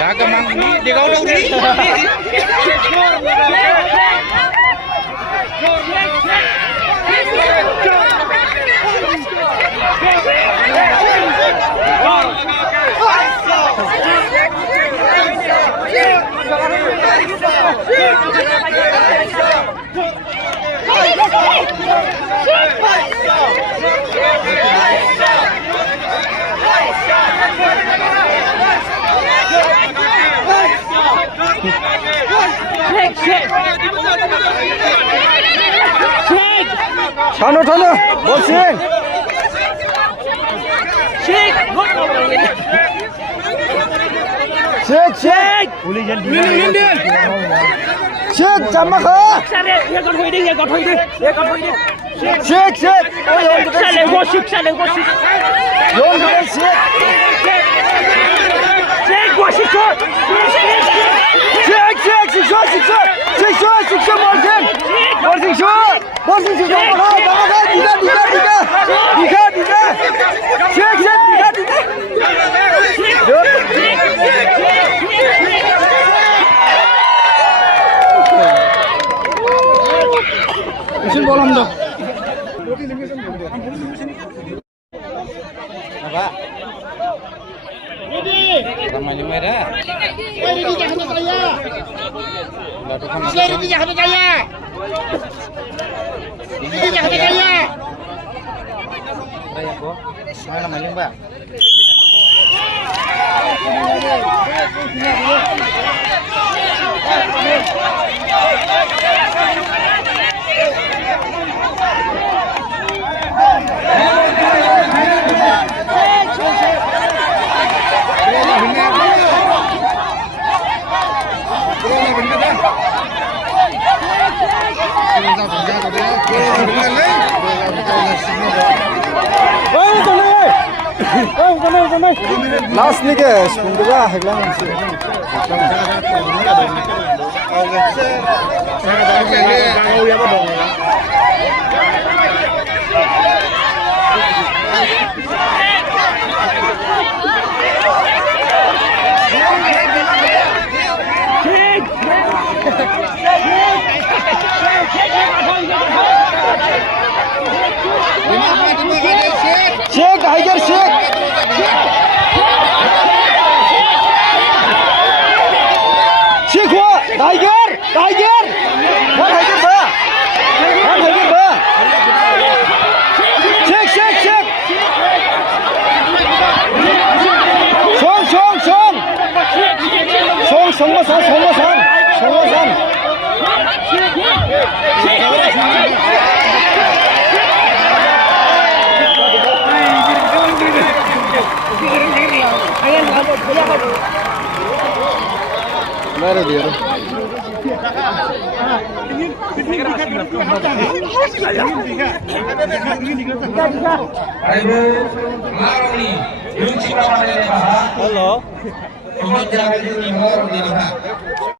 Đã cầm ăn đi gấu đâu đi. Thano, ball swing. Shake. Shake, chama kha. Shake. Isin bolam dah. Apa? Ramai merah. Ini jangan kaya. Ini jangan kaya. Ini jangan kaya. Raya ko. Mana maling ba? Last nih guys, kumpulan heglang sih. Shake, Tiger, shake. Shake what? Tiger. What Tiger ba? Shake. Song. Mari dia. Halo.